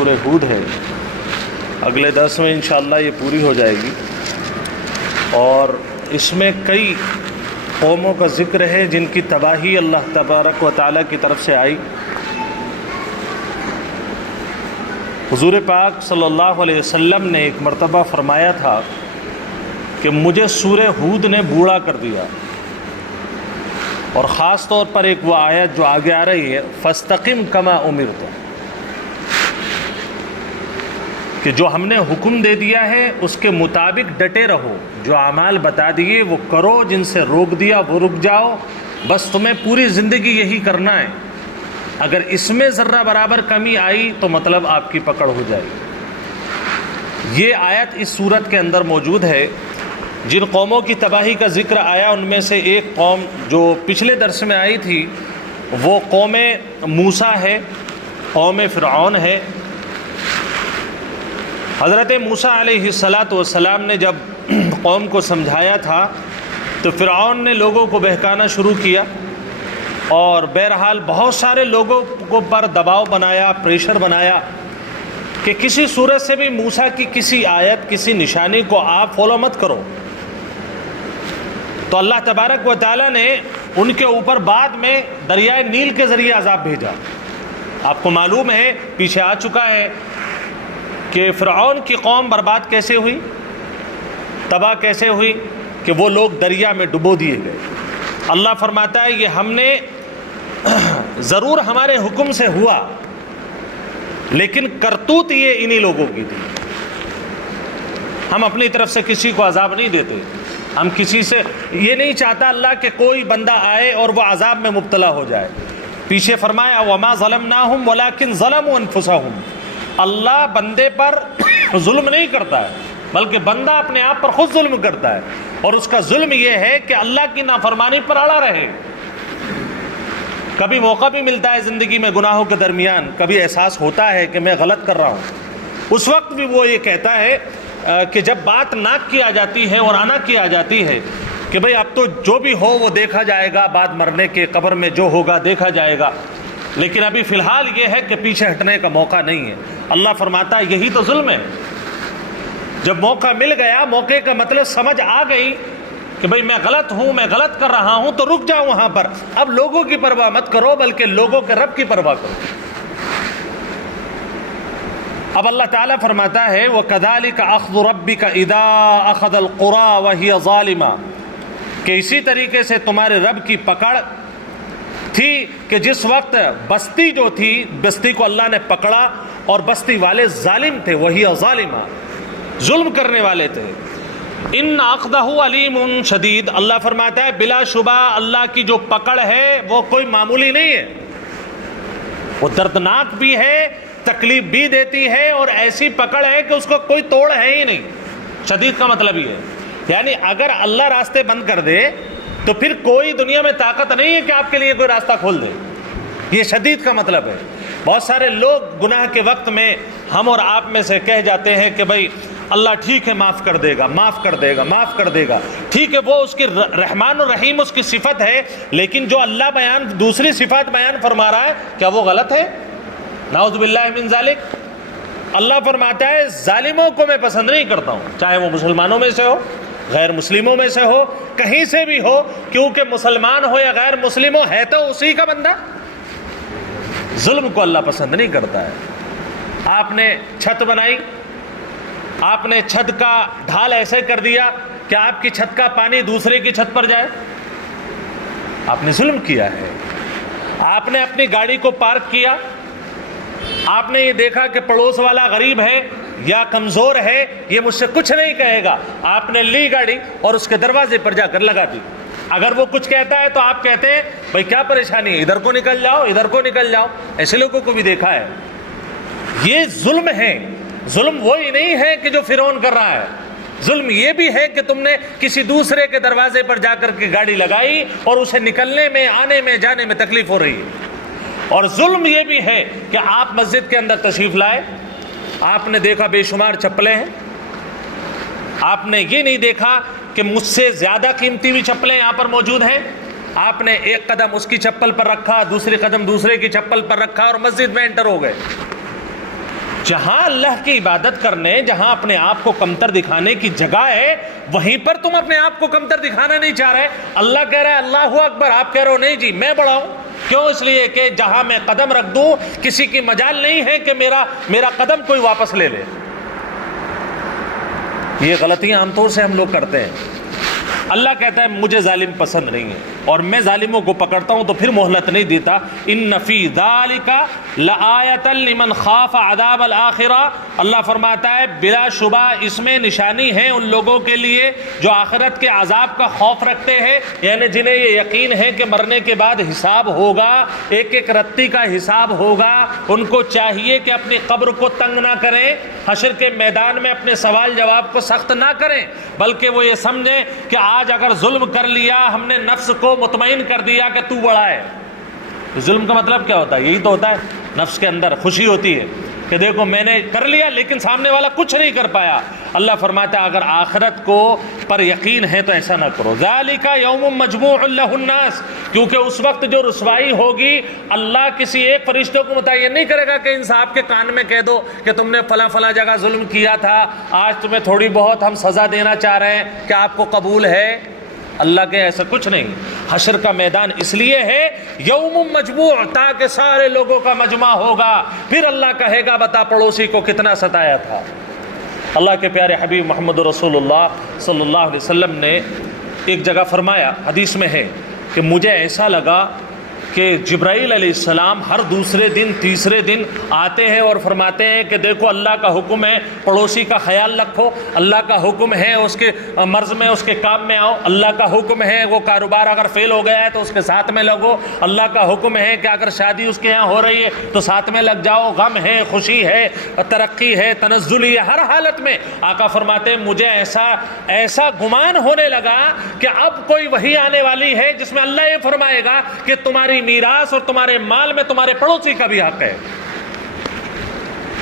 سورہ ہود ہے، اگلے درس میں انشاءاللہ یہ پوری ہو جائے گی، اور اس میں کئی قوموں کا ذکر ہے جن کی تباہی اللہ تبارک و تعالیٰ کی طرف سے آئی۔ حضور پاک صلی اللہ علیہ وسلم نے ایک مرتبہ فرمایا تھا کہ مجھے سورہ ہود نے بوڑھا کر دیا، اور خاص طور پر ایک وہ آیت جو آگے آ رہی ہے فاستقم کما امرت، کہ جو ہم نے حکم دے دیا ہے اس کے مطابق ڈٹے رہو، جو اعمال بتا دیے وہ کرو، جن سے روک دیا وہ رک جاؤ، بس تمہیں پوری زندگی یہی کرنا ہے۔ اگر اس میں ذرہ برابر کمی آئی تو مطلب آپ کی پکڑ ہو جائے گی۔ یہ آیت اس صورت کے اندر موجود ہے۔ جن قوموں کی تباہی کا ذکر آیا ان میں سے ایک قوم جو پچھلے درس میں آئی تھی وہ قوم موسیٰ ہے، قوم فرعون ہے۔ حضرت موسیٰ علیہ السلام نے جب قوم کو سمجھایا تھا تو فرعون نے لوگوں کو بہکانا شروع کیا، اور بہرحال بہت سارے لوگوں کو پر دباؤ بنایا، پریشر بنایا کہ کسی صورت سے بھی موسیٰ کی کسی آیت، کسی نشانی کو آپ فالو مت کرو۔ تو اللہ تبارک و تعالیٰ نے ان کے اوپر بعد میں دریائے نیل کے ذریعے عذاب بھیجا۔ آپ کو معلوم ہے، پیچھے آ چکا ہے کہ فرعون کی قوم برباد کیسے ہوئی، تباہ کیسے ہوئی، کہ وہ لوگ دریا میں ڈبو دیے گئے۔ اللہ فرماتا ہے یہ ہم نے ضرور ہمارے حکم سے ہوا، لیکن کرتوت یہ انہی لوگوں کی تھی۔ ہم اپنی طرف سے کسی کو عذاب نہیں دیتے، ہم کسی سے یہ نہیں چاہتا اللہ کہ کوئی بندہ آئے اور وہ عذاب میں مبتلا ہو جائے۔ پیچھے فرمایا وَمَا ظَلَمْنَاهُمْ وَلَكِنْ ظَلَمُوا أَنفُسَهُمْ، اللہ بندے پر ظلم نہیں کرتا ہے بلکہ بندہ اپنے آپ پر خود ظلم کرتا ہے، اور اس کا ظلم یہ ہے کہ اللہ کی نافرمانی پر اڑا رہے۔ کبھی موقع بھی ملتا ہے زندگی میں گناہوں کے درمیان، کبھی احساس ہوتا ہے کہ میں غلط کر رہا ہوں، اس وقت بھی وہ یہ کہتا ہے کہ جب بات ناک کی آ جاتی ہے اور آنا کی آ جاتی ہے کہ بھئی اب تو جو بھی ہو وہ دیکھا جائے گا، بعد مرنے کے قبر میں جو ہوگا دیکھا جائے گا، لیکن ابھی فی الحال یہ ہے کہ پیچھے ہٹنے کا موقع نہیں ہے۔ اللہ فرماتا ہے یہی تو ظلم ہے۔ جب موقع مل گیا، موقع کا مطلب سمجھ آ گئی کہ بھئی میں غلط ہوں، میں غلط کر رہا ہوں، تو رک جاؤ وہاں پر۔ اب لوگوں کی پرواہ مت کرو بلکہ لوگوں کے رب کی پرواہ کرو۔ اب اللہ تعالیٰ فرماتا ہے وَكَذَلِكَ أَخْذُ رَبِّكَ إِذَا أَخَذَ الْقُرَىٰ وَهِيَ ظَالِمَةٌ، کہ اسی طریقے سے تمہارے رب کی پکڑ تھی کہ جس وقت بستی جو تھی، بستی کو اللہ نے پکڑا اور بستی والے ظالم تھے، وَهِيَ ظَالِمَةٌ، ظلم کرنے والے تھے۔ ان اخذہ علیم شدید، اللہ فرماتا ہے بلا شبہ اللہ کی جو پکڑ ہے وہ کوئی معمولی نہیں ہے، وہ دردناک بھی ہے، تکلیف بھی دیتی ہے، اور ایسی پکڑ ہے کہ اس کو کوئی توڑ ہے ہی نہیں۔ شدید کا مطلب یہ ہے، یعنی اگر اللہ راستے بند کر دے تو پھر کوئی دنیا میں طاقت نہیں ہے کہ آپ کے لیے کوئی راستہ کھول دے۔ یہ شدید کا مطلب ہے۔ بہت سارے لوگ گناہ کے وقت میں ہم اور آپ میں سے کہہ جاتے ہیں کہ بھئی اللہ ٹھیک ہے معاف کر دے گا، معاف کر دے گا، معاف کر دے گا، ٹھیک ہے وہ اس کی رحمان الرحیم اس کی صفت ہے، لیکن جو اللہ دوسری صفات بیان فرما رہا ہے کیا وہ غلط ہے؟ نعوذ باللہ من ذالک۔ اللہ فرماتا ہے ظالموں کو میں پسند نہیں کرتا ہوں، چاہے وہ مسلمانوں میں سے ہو، غیر مسلموں میں سے ہو، کہیں سے بھی ہو، کیونکہ مسلمان ہو یا غیر مسلم ہو ہے تو اسی کا بندہ۔ ظلم کو اللہ پسند نہیں کرتا ہے۔ آپ نے چھت بنائی، آپ نے چھت کا ڈھال ایسے کر دیا کہ آپ کی چھت کا پانی دوسرے کی چھت پر جائے، آپ نے ظلم کیا ہے۔ آپ نے اپنی گاڑی کو پارک کیا، آپ نے یہ دیکھا کہ پڑوس والا غریب ہے یا کمزور ہے، یہ مجھ سے کچھ نہیں کہے گا، آپ نے لی گاڑی اور اس کے دروازے پر جا کر لگا دی۔ اگر وہ کچھ کہتا ہے تو آپ کہتے ہیں بھئی کیا پریشانی ہے، ادھر کو نکل جاؤ، ادھر کو نکل جاؤ۔ ایسے لوگوں کو بھی دیکھا ہے۔ یہ ظلم ہے۔ ظلم وہی نہیں ہے کہ جو فرعون کر رہا ہے، ظلم یہ بھی ہے کہ تم نے کسی دوسرے کے دروازے پر جا کر کے گاڑی لگائی اور اسے نکلنے میں، آنے میں، جانے میں تکلیف ہو رہی ہے۔ اور ظلم یہ بھی ہے کہ آپ مسجد کے اندر تشریف لائے، آپ نے دیکھا بے شمار چپلیں ہیں، آپ نے یہ نہیں دیکھا کہ مجھ سے زیادہ قیمتی بھی چپلیں یہاں پر موجود ہیں، آپ نے ایک قدم اس کی چپل پر رکھا، دوسری قدم دوسرے کی چپل پر رکھا اور مسجد میں انٹر ہو گئے۔ جہاں اللہ کی عبادت کرنے، جہاں اپنے آپ کو کمتر دکھانے کی جگہ ہے، وہیں پر تم اپنے آپ کو کمتر دکھانا نہیں چاہ رہے۔ اللہ کہہ رہا ہے اللہ اکبر، آپ کہہ رہے ہو نہیں جی میں بڑا ہوں۔ کیوں؟ اس لیے کہ جہاں میں قدم رکھ دوں کسی کی مجال نہیں ہے کہ میرا قدم کوئی واپس لے لے۔ یہ غلطیاں عام طور سے ہم لوگ کرتے ہیں۔ اللہ کہتا ہے مجھے ظالم پسند نہیں ہے، اور میں ظالموں کو پکڑتا ہوں تو پھر مہلت نہیں دیتا۔ ان فی ذالک لآیۃ لمن خاف عذاب الآخرہ، اللہ فرماتا ہے بلا شبہ اس میں نشانی ہے ان لوگوں کے لیے جو آخرت کے عذاب کا خوف رکھتے ہیں، یعنی جنہیں یہ یقین ہے کہ مرنے کے بعد حساب ہوگا، ایک ایک رتی کا حساب ہوگا۔ ان کو چاہیے کہ اپنی قبر کو تنگ نہ کریں، حشر کے میدان میں اپنے سوال جواب کو سخت نہ کریں، بلکہ وہ یہ سمجھیں کہ آج اگر ظلم کر لیا، ہم نے نفس کو مطمئن کر دیا کہ تو بڑا ہے۔ ظلم کا مطلب کیا ہوتا ہے؟ یہی تو ہوتا ہے، نفس کے اندر خوشی ہوتی ہے کہ دیکھو میں نے کر لیا لیکن سامنے والا کچھ نہیں کر پایا۔ اللہ فرماتا ہے اگر آخرت کو پر یقین ہے تو ایسا نہ کرو۔ ذالک یوم مجموع لہ الناس، کیونکہ اس وقت جو رسوائی ہوگی اللہ کسی ایک فرشتے کو متعین نہیں کرے گا کہ ان صاحب کے کان میں کہہ دو کہ تم نے فلاں فلاں جگہ ظلم کیا تھا، آج تمہیں تھوڑی بہت ہم سزا دینا چاہ رہے ہیں، کیا آپ کو قبول ہے؟ اللہ کے ایسا کچھ نہیں۔ حشر کا میدان اس لیے ہے یوم مجموع، تاکہ سارے لوگوں کا مجمع ہوگا، پھر اللہ کہے گا بتا پڑوسی کو کتنا ستایا تھا۔ اللہ کے پیارے حبیب محمد رسول اللہ صلی اللہ علیہ وسلم نے ایک جگہ فرمایا، حدیث میں ہے کہ مجھے ایسا لگا کہ جبرائیل علیہ السلام ہر دوسرے دن تیسرے دن آتے ہیں اور فرماتے ہیں کہ دیکھو اللہ کا حکم ہے پڑوسی کا خیال رکھو، اللہ کا حکم ہے اس کے مرض میں اس کے کام میں آؤ، اللہ کا حکم ہے وہ کاروبار اگر فیل ہو گیا ہے تو اس کے ساتھ میں لگو، اللہ کا حکم ہے کہ اگر شادی اس کے یہاں ہو رہی ہے تو ساتھ میں لگ جاؤ، غم ہے خوشی ہے ترقی ہے تنزلی ہے، ہر حالت میں آقا فرماتے ہیں مجھے ایسا گمان ہونے لگا کہ اب کوئی وحی آنے والی ہے جس میں اللہ یہ فرمائے گا کہ تمہاری میراث اور تمہارے مال میں تمہارے پڑوسی کا بھی حق ہے۔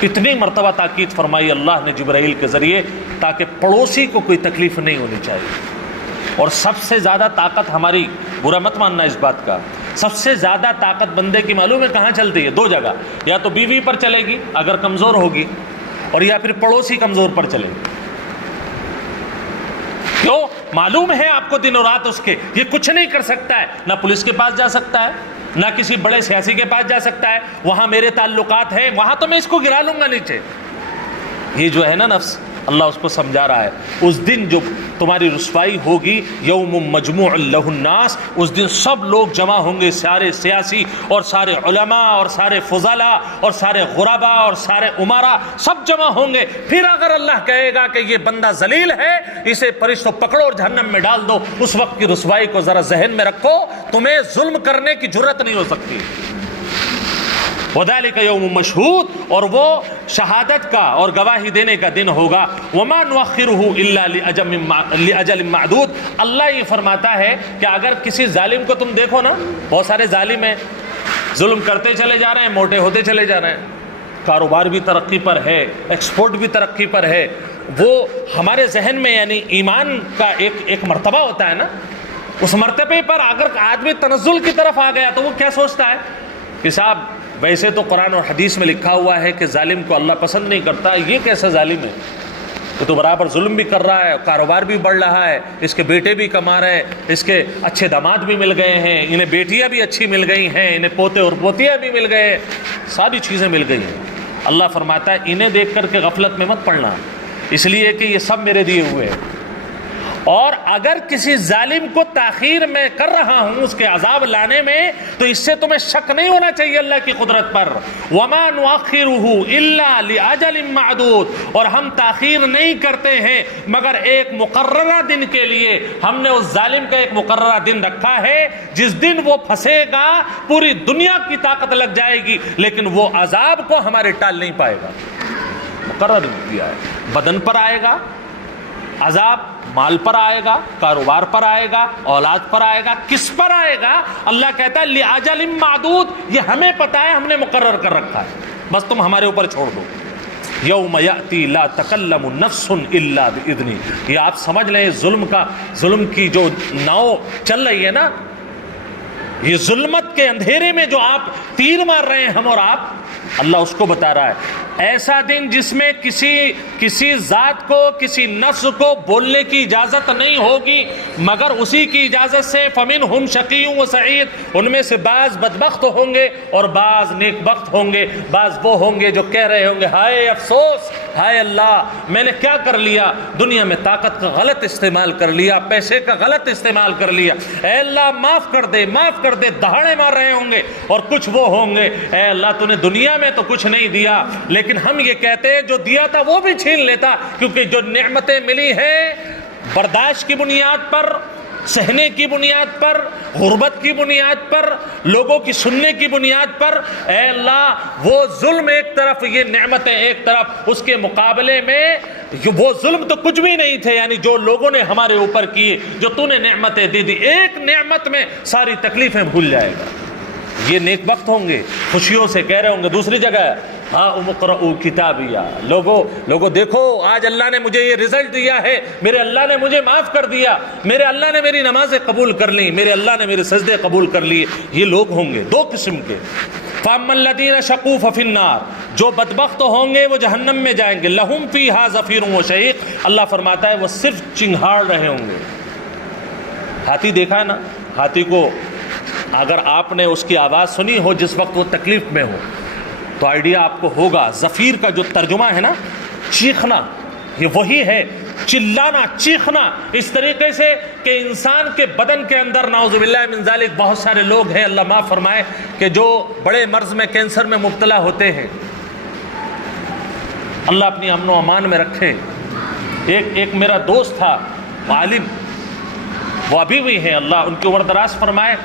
اتنی مرتبہ تاکید فرمائی اللہ نے جبرائیل کے ذریعے تاکہ پڑوسی کو کوئی تکلیف نہیں ہونی چاہیے۔ اور سب سے زیادہ طاقت ہماری، برا مت ماننا اس بات کا، سب سے زیادہ طاقت بندے کی معلوم ہے کہاں چلتی ہے؟ دو جگہ، یا تو بیوی پر چلے گی اگر کمزور ہوگی، اور یا پھر پڑوسی کمزور پر چلے گی۔ کیوں؟ معلوم ہے آپ کو دن و رات اس کے، یہ کچھ نہیں کر سکتا ہے، نہ پولیس کے پاس جا سکتا ہے، نہ کسی بڑے سیاسی کے پاس جا سکتا ہے، وہاں میرے تعلقات ہیں، وہاں تو میں اس کو گرا لوں گا نیچے۔ یہ جو ہے نا نفس، اللہ اس کو سمجھا رہا ہے اس دن جو تمہاری رسوائی ہوگی، یوم مجموع لہ الناس، اس دن سب لوگ جمع ہوں گے، سارے سیاسی اور سارے علماء اور سارے فضلاء اور سارے غرباء اور سارے امراء سب جمع ہوں گے۔ پھر اگر اللہ کہے گا کہ یہ بندہ ذلیل ہے، اسے فرشتوں پکڑو اور جہنم میں ڈال دو، اس وقت کی رسوائی کو ذرا ذہن میں رکھو، تمہیں ظلم کرنے کی جرت نہیں ہو سکتی۔ وذالک یوم مشہود، اور وہ شہادت کا اور گواہی دینے کا دن ہوگا۔ وما نؤخرہ الا لاجل معدود، اللہ یہ فرماتا ہے کہ اگر کسی ظالم کو تم دیکھو نا، بہت سارے ظالم ہیں، ظلم کرتے چلے جا رہے ہیں، موٹے ہوتے چلے جا رہے ہیں، کاروبار بھی ترقی پر ہے، ایکسپورٹ بھی ترقی پر ہے، وہ ہمارے ذہن میں یعنی ایمان کا ایک مرتبہ ہوتا ہے نا، اس مرتبے پر اگر آدمی تنزل کی طرف آ گیا تو وہ کیا سوچتا ہے کہ صاحب ویسے تو قرآن اور حدیث میں لکھا ہوا ہے کہ ظالم کو اللہ پسند نہیں کرتا، یہ کیسا ظالم ہے؟ وہ تو برابر ظلم بھی کر رہا ہے، کاروبار بھی بڑھ رہا ہے، اس کے بیٹے بھی کما رہے ہیں، اس کے اچھے داماد بھی مل گئے ہیں، انہیں بیٹیاں بھی اچھی مل گئی ہیں، انہیں پوتے اور پوتیاں بھی مل گئے ہیں، ساری چیزیں مل گئی ہیں۔ اللہ فرماتا ہے انہیں دیکھ کر کے غفلت میں مت پڑنا، اس لیے کہ یہ سب میرے دیے ہوئے ہیں، اور اگر کسی ظالم کو تاخیر میں کر رہا ہوں اس کے عذاب لانے میں تو اس سے تمہیں شک نہیں ہونا چاہیے اللہ کی قدرت پر۔ وما نؤخرہ الا لاجل معدود، اور ہم تاخیر نہیں کرتے ہیں مگر ایک مقررہ دن کے لیے، ہم نے اس ظالم کا ایک مقررہ دن رکھا ہے، جس دن وہ پھنسے گا پوری دنیا کی طاقت لگ جائے گی لیکن وہ عذاب کو ہمارے ٹال نہیں پائے گا۔ مقرر کیا ہے، بدن پر آئے گا عذاب، مال پر آئے گا، کاروبار پر آئے گا، اولاد پر آئے گا، کس پر آئے گا؟ اللہ کہتا ہے لِأَجَلٍ مَّعْدُودٍ، یہ ہمیں پتہ ہے، ہم نے مقرر کر رکھا ہے، بس تم ہمارے اوپر چھوڑ دو۔ یوم یأتی لا تکلم نفس الا باذنہ، یہ آپ سمجھ لیں ظلم کی جو ناؤ چل رہی ہے نا، یہ ظلمت کے اندھیرے میں جو آپ تیر مار رہے ہیں ہم اور آپ، اللہ اس کو بتا رہا ہے ایسا دن جس میں کسی ذات کو کسی نفس کو بولنے کی اجازت نہیں ہوگی مگر اسی کی اجازت سے، فمنہم شقی و سعید، ان میں سے بعض بدبخت ہوں گے اور بعض نیک بخت ہوں گے، بعض وہ ہوں گے جو کہہ رہے ہوں گے ہائے افسوس، ہائے اللہ میں نے کیا کر لیا، دنیا میں طاقت کا غلط استعمال کر لیا، پیسے کا غلط استعمال کر لیا، اے اللہ معاف کر دے معاف کر دے، دہاڑے مار رہے ہوں گے۔ اور کچھ وہ ہوں گے اے اللہ تو نے دنیا میں تو کچھ نہیں دیا، لیکن ہم یہ کہتے ہیں جو دیا تھا وہ بھی چھین لیتا، کیونکہ جو نعمتیں ملی ہیں برداشت کی بنیاد پر، سہنے کی بنیاد پر، غربت کی بنیاد پر، لوگوں کی سننے کی بنیاد پر، اے اللہ وہ ظلم ایک طرف، یہ نعمتیں ایک طرف، اس کے مقابلے میں وہ ظلم تو کچھ بھی نہیں تھے، یعنی جو لوگوں نے ہمارے اوپر کیے، جو تو نے نعمتیں دے دی، ایک نعمت میں ساری تکلیفیں بھول جائے گا۔ یہ نیک وقت ہوں گے، خوشیوں سے کہہ رہے ہوں گے۔ دوسری جگہ ہاں اقرؤ کتابیہ، لوگوں دیکھو آج اللہ نے مجھے یہ رزلٹ دیا ہے، میرے اللہ نے مجھے معاف کر دیا، میرے اللہ نے میری نمازیں قبول کر لی، میرے اللہ نے میرے سجدے قبول کر لیے۔ یہ لوگ ہوں گے دو قسم کے۔ فَأَمَّا الَّذِينَ شَقُوا فَفِي النَّارِ، جو بدبخت ہوں گے وہ جہنم میں جائیں گے، لَهُمْ فِيهَا زَفِيرٌ وَشَهِيقٌ، اللہ فرماتا ہے وہ صرف چنگھاڑ رہے ہوں گے۔ ہاتھی دیکھا ہے نا، ہاتھی کو اگر آپ نے اس کی آواز سنی ہو جس وقت وہ تکلیف میں ہو تو آئیڈیا آپ کو ہوگا۔ زفیر کا جو ترجمہ ہے نا، چیخنا، یہ وہی ہے، چلانا، چیخنا، اس طریقے سے کہ انسان کے بدن کے اندر نعوذ باللہ من ذالک بہت سارے لوگ ہیں، اللہ معاف فرمائے، کہ جو بڑے مرض میں، کینسر میں مبتلا ہوتے ہیں، اللہ اپنی امن و امان میں رکھے۔ ایک میرا دوست تھا عالم، وہ ابھی بھی ہیں، اللہ ان کی عمر دراز فرمائے۔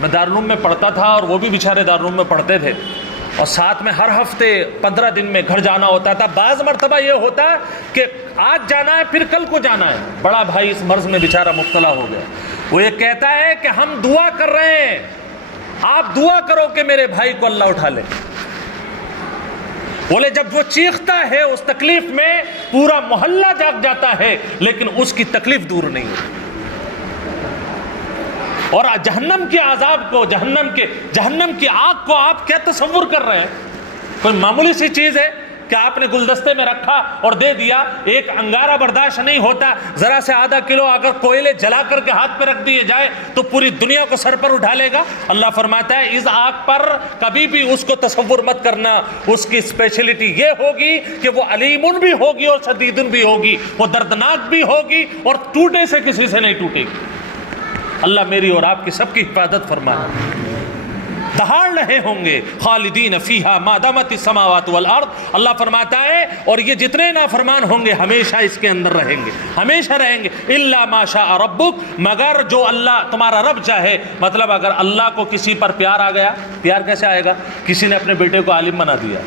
میں دارالعلوم میں پڑھتا تھا اور وہ بھی بیچارے دارالعلوم میں پڑھتے تھے، اور ساتھ میں ہر ہفتے 15 دن میں گھر جانا ہوتا تھا۔ بعض مرتبہ یہ ہوتا کہ آج جانا ہے پھر کل کو جانا ہے۔ بڑا بھائی اس مرض میں بیچارہ مبتلا ہو گیا، وہ یہ کہتا ہے کہ ہم دعا کر رہے ہیں، آپ دعا کرو کہ میرے بھائی کو اللہ اٹھا لے۔ بولے جب وہ چیختا ہے اس تکلیف میں پورا محلہ جاگ جاتا ہے، لیکن اس کی تکلیف دور نہیں ہوتی۔ اور جہنم کے عذاب کو، جہنم کی آگ کو آپ کیا تصور کر رہے ہیں؟ کوئی معمولی سی چیز ہے کہ آپ نے گلدستے میں رکھا اور دے دیا، ایک انگارہ برداشت نہیں ہوتا، ذرا سے آدھا کلو اگر کوئلے جلا کر کے ہاتھ پہ رکھ دیے جائے تو پوری دنیا کو سر پر اٹھا لے گا۔ اللہ فرماتا ہے اس آگ پر کبھی بھی اس کو تصور مت کرنا، اس کی اسپیشلٹی یہ ہوگی کہ وہ علیمن بھی ہوگی اور شدیدن بھی ہوگی، وہ دردناک بھی ہوگی اور ٹوٹے سے کسی سے نہیں ٹوٹے گی۔ اللہ میری اور آپ کی سب کی حفاظت فرمائے۔ دہاڑ رہے ہوں گے، خالدین فیہا ما دامت السماوات والارض، اللہ فرماتا ہے اور یہ جتنے نافرمان ہوں گے ہمیشہ اس کے اندر رہیں گے، ہمیشہ رہیں گے، الا ما شاء ربک، مگر جو اللہ تمہارا رب چاہے۔ مطلب اگر اللہ کو کسی پر پیار آ گیا، پیار کیسے آئے گا؟ کسی نے اپنے بیٹے کو عالم بنا دیا،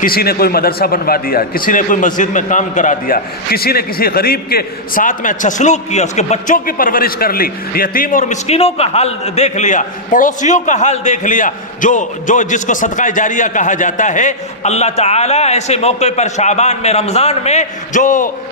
کسی نے کوئی مدرسہ بنوا دیا، کسی نے کوئی مسجد میں کام کرا دیا، کسی نے کسی غریب کے ساتھ میں اچھا سلوک کیا، اس کے بچوں کی پرورش کر لی، یتیم اور مسکینوں کا حال دیکھ لیا، پڑوسیوں کا حال دیکھ لیا، جو جس کو صدقہ جاریہ کہا جاتا ہے۔ اللہ تعالیٰ ایسے موقع پر شعبان میں، رمضان میں،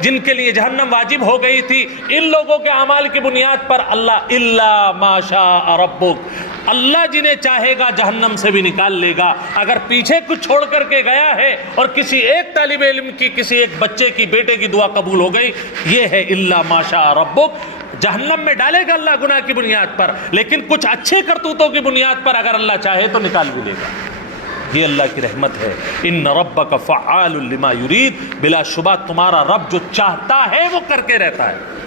جن کے لیے جہنم واجب ہو گئی تھی، ان لوگوں کے اعمال کی بنیاد پر اللہ الا ما شاء ربک، اللہ جنہیں چاہے گا جہنم سے بھی نکال لے گا۔ اگر پیچھے کچھ چھوڑ کر کے گیا ہے اور کسی ایک طالب علم کی، کسی ایک بچے کی، بیٹے کی دعا قبول ہو گئی، یہ ہے الا ما شاء ربک، جہنم میں ڈالے گا اللہ گناہ کی بنیاد پر، لیکن کچھ اچھے کرتوتوں کی بنیاد پر اگر اللہ چاہے تو نکال بھی لے گا۔ یہ اللہ کی رحمت ہے۔ ان ربک فعال لما یرید، بلا شبہ تمہارا رب جو چاہتا ہے وہ کر کے رہتا ہے۔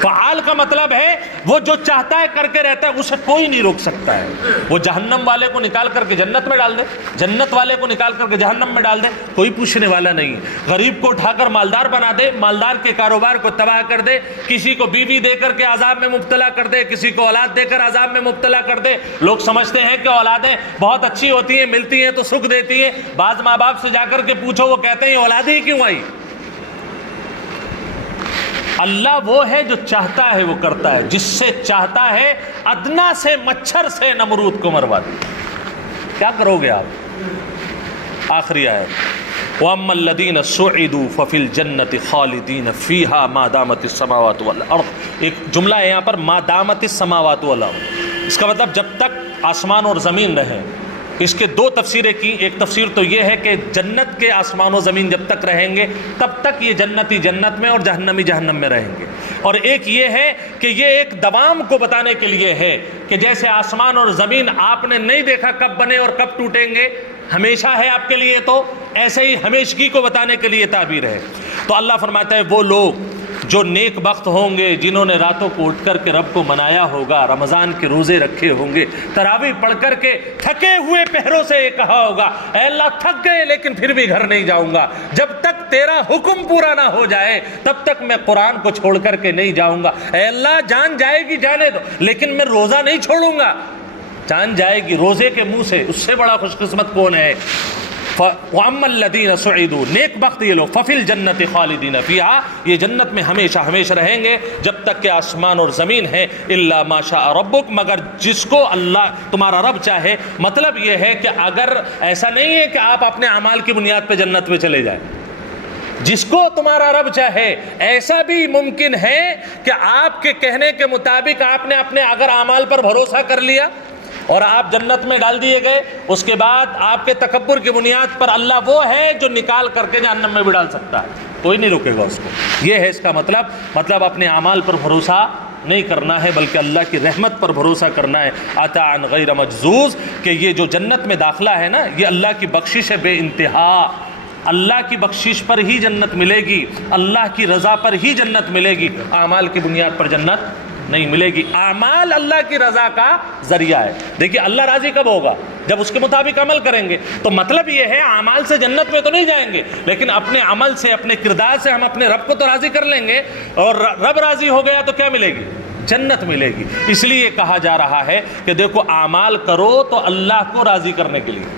فعال کا مطلب ہے وہ جو چاہتا ہے کر کے رہتا ہے، اسے کوئی نہیں روک سکتا ہے۔ وہ جہنم والے کو نکال کر کے جنت میں ڈال دے، جنت والے کو نکال کر کے جہنم میں ڈال دے، کوئی پوچھنے والا نہیں۔ غریب کو اٹھا کر مالدار بنا دے، مالدار کے کاروبار کو تباہ کر دے، کسی کو بیوی دے کر کے عذاب میں مبتلا کر دے، کسی کو اولاد دے کر عذاب میں مبتلا کر دے۔ لوگ سمجھتے ہیں کہ اولادیں بہت اچھی ہوتی ہیں، ملتی ہیں تو سکھ دیتی ہیں۔ بعض ماں باپ سے جا کر کے پوچھو، وہ کہتے ہیں اولاد ہی کیوں آئی؟ اللہ وہ ہے جو چاہتا ہے وہ کرتا ہے، جس سے چاہتا ہے ادنا سے مچھر سے نمرود کو مروا دے۔ کیا کرو گے آپ؟ آخری آیت، وَأَمَّا الَّذِينَ سُعِدُوا فَفِي الْجَنَّةِ خَالِدِينَ فِيهَا مَا دَامَتِ السَّمَاوَاتُ وَالْأَرْضُ۔ ایک جملہ ہے یہاں پر، ما دامت السماوات والارض، اس کا مطلب جب تک آسمان اور زمین رہے، اس کے دو تفسیریں کی. ایک تفسیر تو یہ ہے کہ جنت کے آسمان و زمین جب تک رہیں گے تب تک یہ جنتی جنت میں اور جہنمی جہنم میں رہیں گے. اور ایک یہ ہے کہ یہ ایک دوام کو بتانے کے لیے ہے کہ جیسے آسمان اور زمین آپ نے نہیں دیکھا کب بنے اور کب ٹوٹیں گے، ہمیشہ ہے آپ کے لیے، تو ایسے ہی ہمیشگی کو بتانے کے لیے تعبیر ہے. تو اللہ فرماتا ہے وہ لوگ جو نیک بخت ہوں گے، جنہوں نے راتوں کو اٹھ کر کے رب کو منایا ہوگا، رمضان کے روزے رکھے ہوں گے، تراویح پڑھ کر کے تھکے ہوئے پہروں سے یہ کہا ہوگا اے اللہ تھک گئے لیکن پھر بھی گھر نہیں جاؤں گا، جب تک تیرا حکم پورا نہ ہو جائے تب تک میں قرآن کو چھوڑ کر کے نہیں جاؤں گا. اے اللہ جان جائے گی جانے دو لیکن میں روزہ نہیں چھوڑوں گا. جان جائے گی روزے کے منہ سے، اس سے بڑا خوش قسمت کون ہے؟ وَأَمَّا الَّذِينَ سُعِدُوا، نیک بخت یہ لوگ، فَفِي الْجَنَّةِ خَالِدِينَ فِيهَا، یہ جنت میں ہمیشہ ہمیشہ رہیں گے جب تک کہ آسمان اور زمین ہے، إِلَّا مَا شَاءَ رَبُّكَ، مگر جس کو اللہ تمہارا رب چاہے. مطلب یہ ہے کہ اگر ایسا نہیں ہے کہ آپ اپنے اعمال کی بنیاد پہ جنت میں چلے جائیں، جس کو تمہارا رب چاہے. ایسا بھی ممکن ہے کہ آپ کے کہنے کے مطابق آپ نے اپنے اگر اعمال پر بھروسہ کر لیا اور آپ جنت میں ڈال دیے گئے، اس کے بعد آپ کے تکبر کی بنیاد پر اللہ وہ ہے جو نکال کر کے جہنم میں بھی ڈال سکتا ہے، کوئی نہیں روکے گا اس کو. یہ ہے اس کا مطلب اپنے اعمال پر بھروسہ نہیں کرنا ہے بلکہ اللہ کی رحمت پر بھروسہ کرنا ہے. عطاء غیر مجزوز، کہ یہ جو جنت میں داخلہ ہے نا، یہ اللہ کی بخشش ہے بے انتہا. اللہ کی بخشش پر ہی جنت ملے گی، اللہ کی رضا پر ہی جنت ملے گی، اعمال کی بنیاد پر جنت نہیں ملے گی. اعمال اللہ کی رضا کا ذریعہ ہے. دیکھیے اللہ راضی کب ہوگا؟ جب اس کے مطابق عمل کریں گے. تو مطلب یہ ہے اعمال سے جنت میں تو نہیں جائیں گے لیکن اپنے عمل سے، اپنے کردار سے ہم اپنے رب کو تو راضی کر لیں گے، اور رب راضی ہو گیا تو کیا ملے گی؟ جنت ملے گی. اس لیے کہا جا رہا ہے کہ دیکھو اعمال کرو تو اللہ کو راضی کرنے کے لیے.